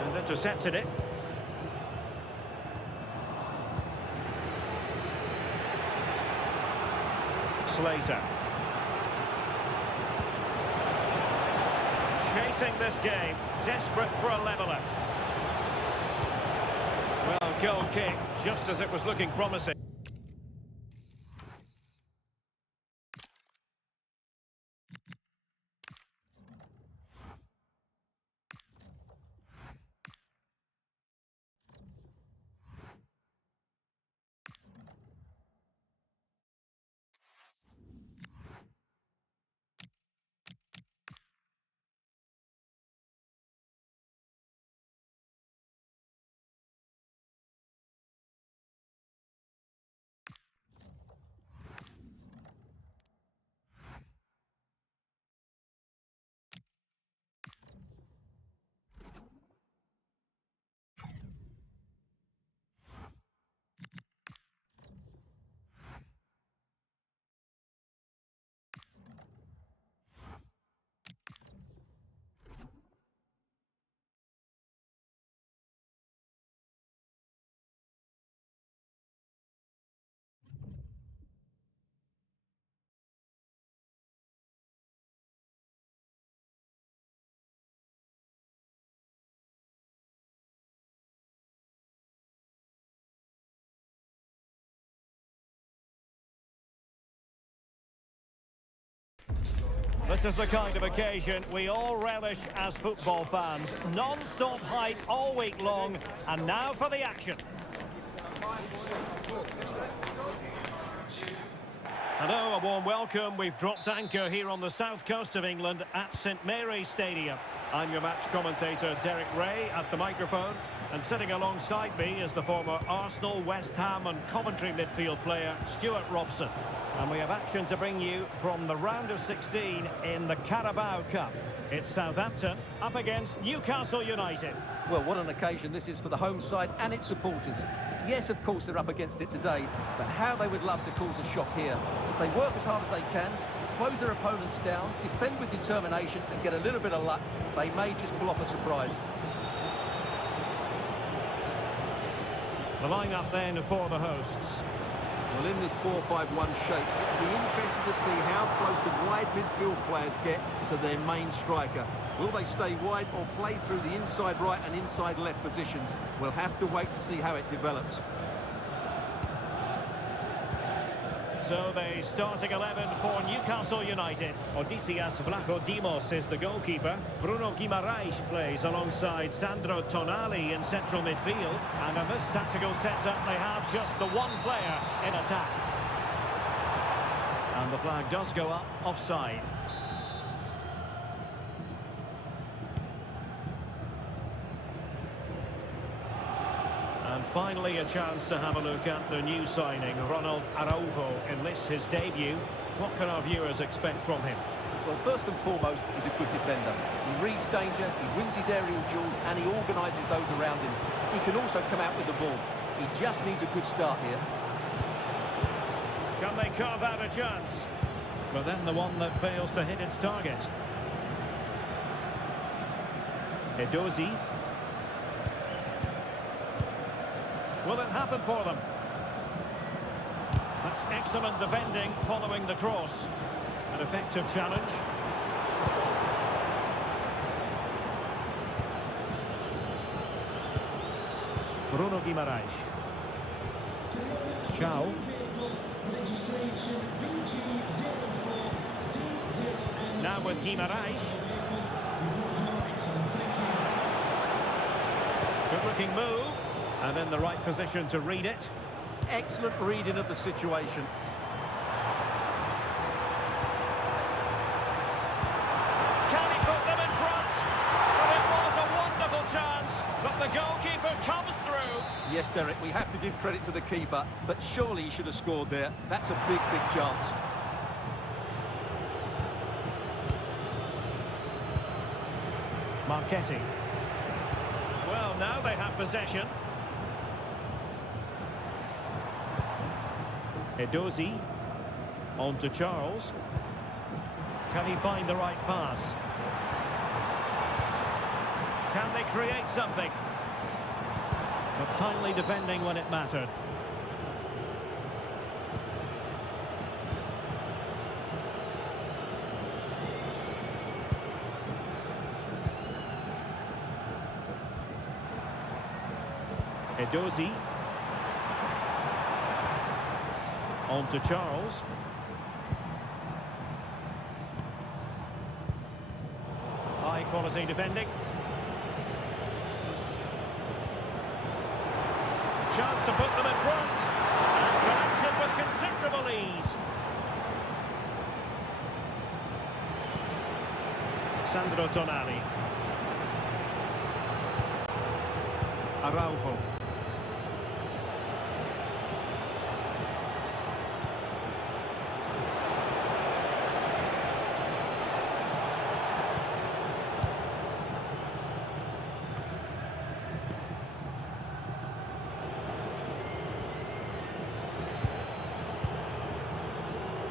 And intercepted it. Slater. Chasing this game, desperate for a leveller. Well, goal kick, just as it was looking promising. This is the kind of occasion we all relish as football fans. Non-stop hype all week long, and now for the action. Hello, a warm welcome. We've dropped anchor here on the south coast of England at St Mary's Stadium. I'm your match commentator, Derek Ray, at the microphone. And sitting alongside me is the former Arsenal, West Ham and Coventry midfield player, Stuart Robson. And we have action to bring you from the round of 16 in the Carabao Cup. It's Southampton up against Newcastle United. Well, what an occasion this is for the home side and its supporters. Yes, of course, they're up against it today, but how they would love to cause a shock here. If they work as hard as they can, close their opponents down, defend with determination and get a little bit of luck, they may just pull off a surprise. The line-up then for the hosts. Well, in this 4-5-1 shape, it'll be interesting to see how close the wide midfield players get to their main striker. Will they stay wide or play through the inside right and inside left positions? We'll have to wait to see how it develops. So the starting 11 for Newcastle United. Odysseas Vlachodimos is the goalkeeper. Bruno Guimaraes plays alongside Sandro Tonali in central midfield. And in this tactical setup, they have just the one player in attack. And the flag does go up offside. And finally a chance to have a look at the new signing. Ronald Araujo enlists his debut. What can our viewers expect from him? Well, first and foremost, he's a good defender. He reads danger, he wins his aerial duels, and he organises those around him. He can also come out with the ball. He just needs a good start here. Can they carve out a chance? But then the one that fails to hit its target. Edozie. Will it happen for them? That's excellent defending following the cross. An effective challenge. Bruno Guimaraes. Ciao. Now with Guimaraes. Good looking move. And in the right position to read it. Excellent reading of the situation. Can he put them in front? But it was a wonderful chance, but the goalkeeper comes through. Yes, Derek, we have to give credit to the keeper, but surely he should have scored there. That's a big, big chance. Marchetti. Well, now they have possession. Edozie. On to Charles. Can he find the right pass? Can they create something? But timely defending when it mattered. Edozie. On to Charles. High quality defending. Chance to put them in front. And connected with considerable ease. Sandro Tonali. Araujo.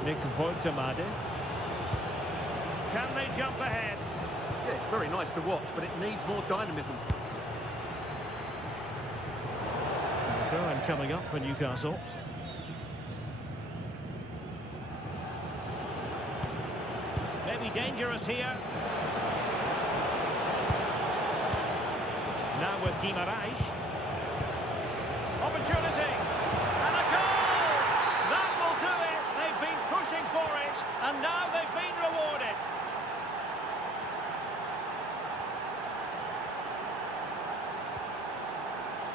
Nick Voltemade. Can they jump ahead? Yeah, it's very nice to watch, but it needs more dynamism. Throw-in coming up for Newcastle. Maybe dangerous here. Now with Guimaraes. Opportunity. And a goal! That will do it. They've been pushing for it, and now they've been rewarded.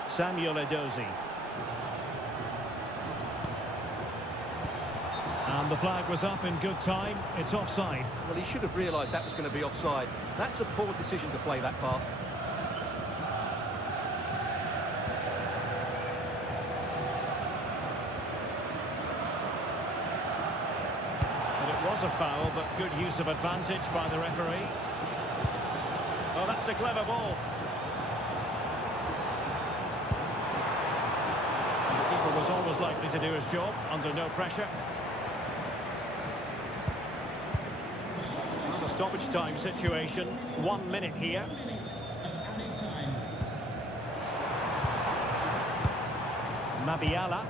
Samuel Edozie. And the flag was up in good time. It's offside. Well, he should have realised that was going to be offside. That's a poor decision to play that pass. And it was a foul, but good use of advantage by the referee. Oh, that's a clever ball. The keeper was always likely to do his job under no pressure. The stoppage time situation, 1 minute here. Mabiala.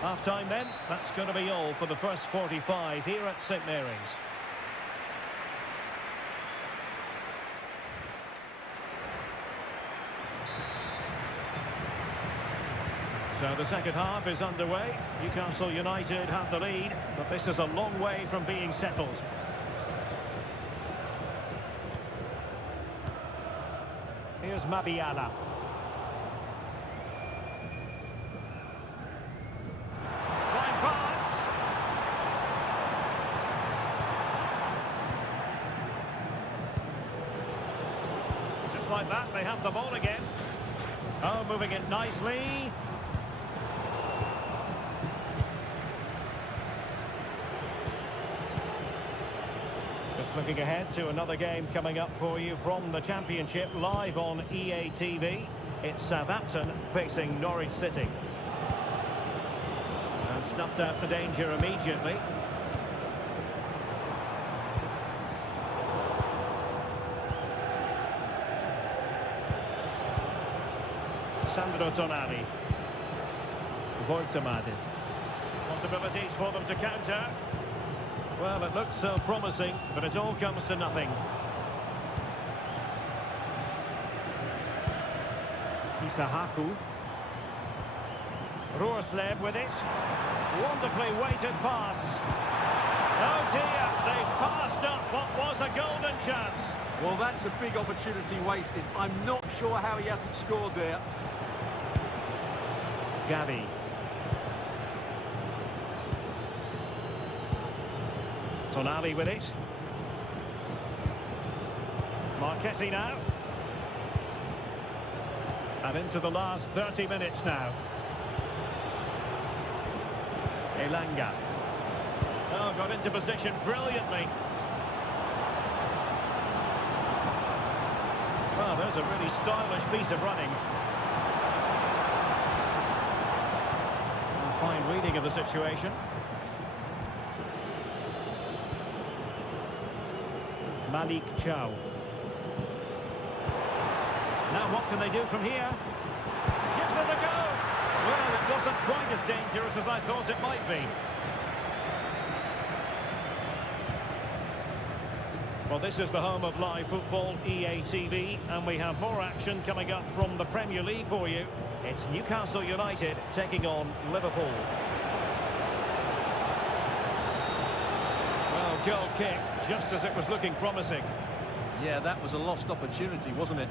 Half-time then, that's going to be all for the first 45 here at St Mary's. So the second half is underway. Newcastle United have the lead, but this is a long way from being settled. Here's Mabiala. Fine pass. Just like that, they have the ball again. Oh, moving it nicely. Looking ahead to another game coming up for you from the Championship live on EA TV. It's Southampton facing Norwich City. And snuffed out the danger immediately. Sandro Tonali. Voltemade. Possibilities for them to counter. Well, it looks so promising, but it all comes to nothing. Isahaku. Roorsleb with it. Wonderfully weighted pass. Oh dear, they passed up what was a golden chance. Well, that's a big opportunity wasted. I'm not sure how he hasn't scored there. Gavi. Tonali with it. Marquesi now. And into the last 30 minutes now. Elanga. Oh, got into position brilliantly. Well, there's a really stylish piece of running. A fine reading of the situation. Malik Chow. Now what can they do from here? Gives it a go! Well, it wasn't quite as dangerous as I thought it might be. Well, this is the home of live football, EA TV, and we have more action coming up from the Premier League for you. It's Newcastle United taking on Liverpool. Well, goal kick, just as it was looking promising. Yeah, that was a lost opportunity, wasn't it?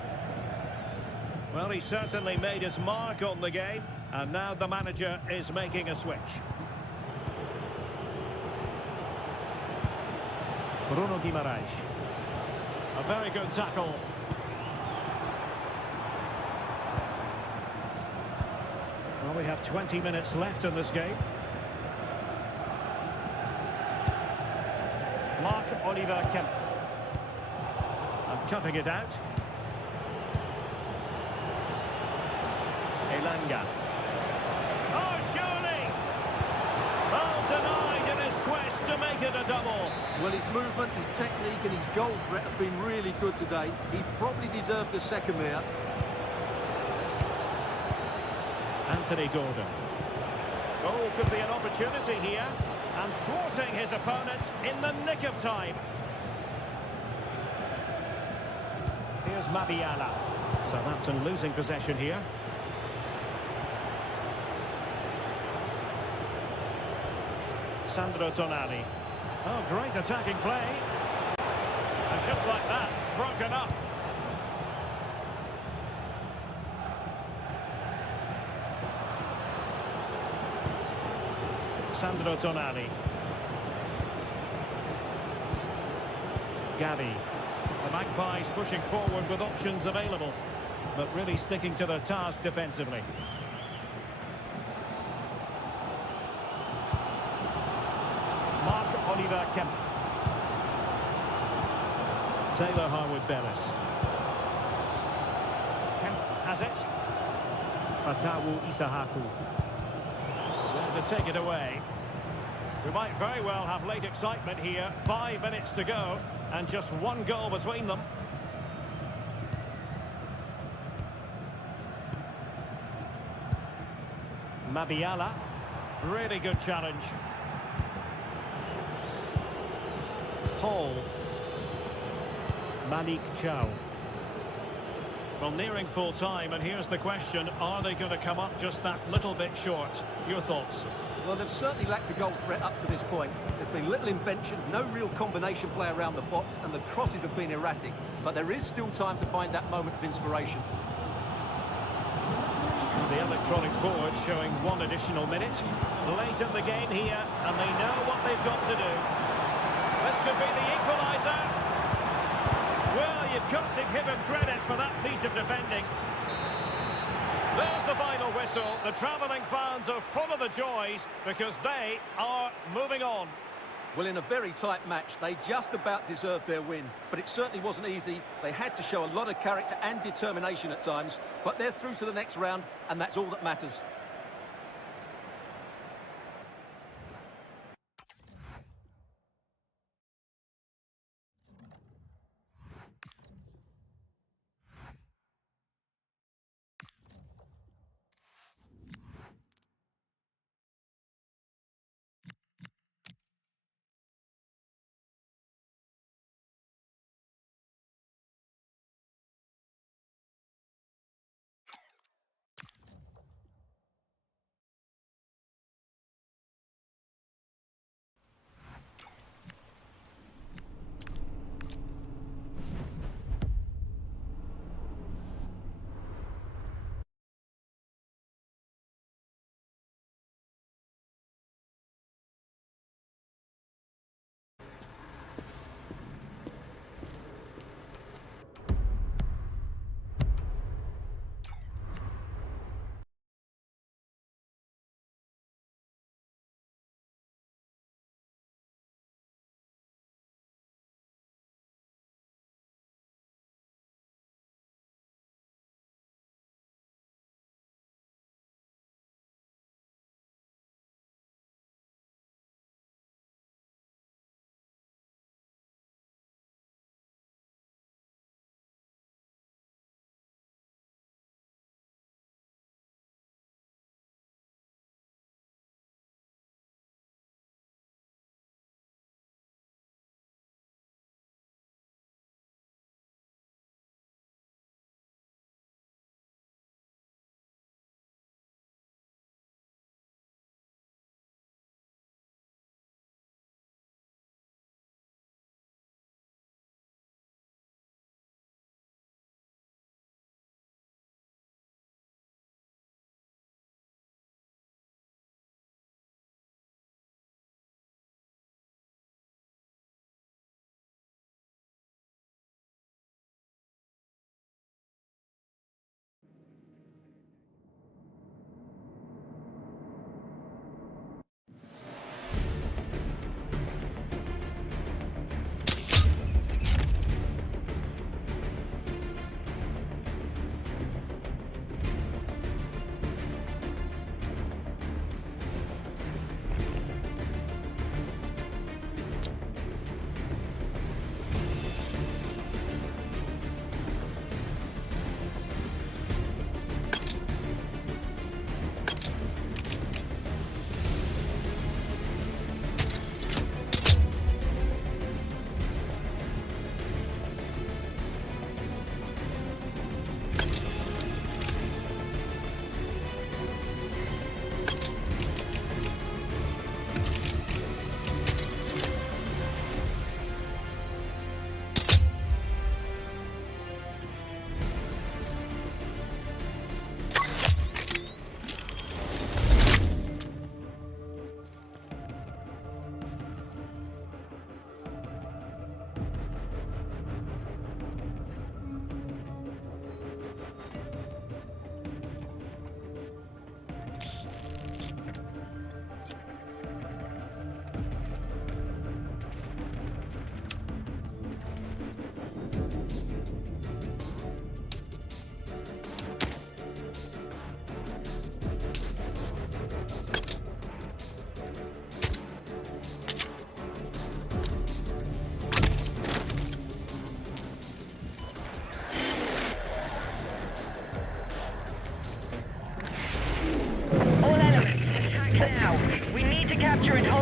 Well, he certainly made his mark on the game, and now the manager is making a switch. Bruno Guimaraes. A very good tackle. Well, we have 20 minutes left in this game. Marc-Oliver Kemp. And cutting it out. Elanga. Oh, surely! Well denied in his quest to make it a double. Well, his movement, his technique and his goal threat have been really good today. He probably deserved the second there. Anthony Gordon. Oh, could be an opportunity here. And thwarting his opponent in the nick of time. Here's Mabiala. Southampton losing possession here. Sandro Tonali. Oh, great attacking play. And just like that, broken up. Sandro Tonali. Gavi. The Magpies pushing forward with options available, but really sticking to their task defensively. Marc-Oliver Kemp. Taylor Harwood-Bellis. Kemp has it. Fatawu Isahaku. There to take it away. We might very well have late excitement here. 5 minutes to go, and just one goal between them. Mabiala. Really good challenge. Hall. Malik Chow. Well, nearing full time, and here's the question: are they going to come up just that little bit short? Your thoughts? Well, they've certainly lacked a goal threat up to this point. There's been little invention, no real combination play around the box, and the crosses have been erratic. But there is still time to find that moment of inspiration. The electronic board showing 1 additional minute. Late in the game here, and they know what they've got to do. This could be the equaliser. Well, you've got to give him credit for that piece of defending. There's the final whistle. The travelling fans are full of the joys because they are moving on. Well, in a very tight match, they just about deserved their win. But it certainly wasn't easy. They had to show a lot of character and determination at times. But they're through to the next round, and that's all that matters.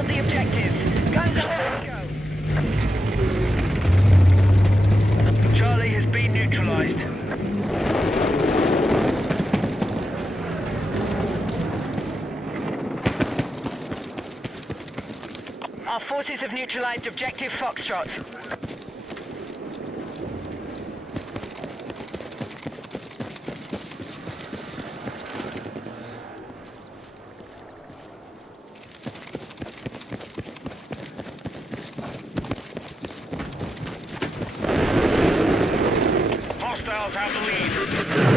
Hold the objectives. Guns up, let's go. Charlie has been neutralized. Our forces have neutralized objective Foxtrot. Hostiles have the lead.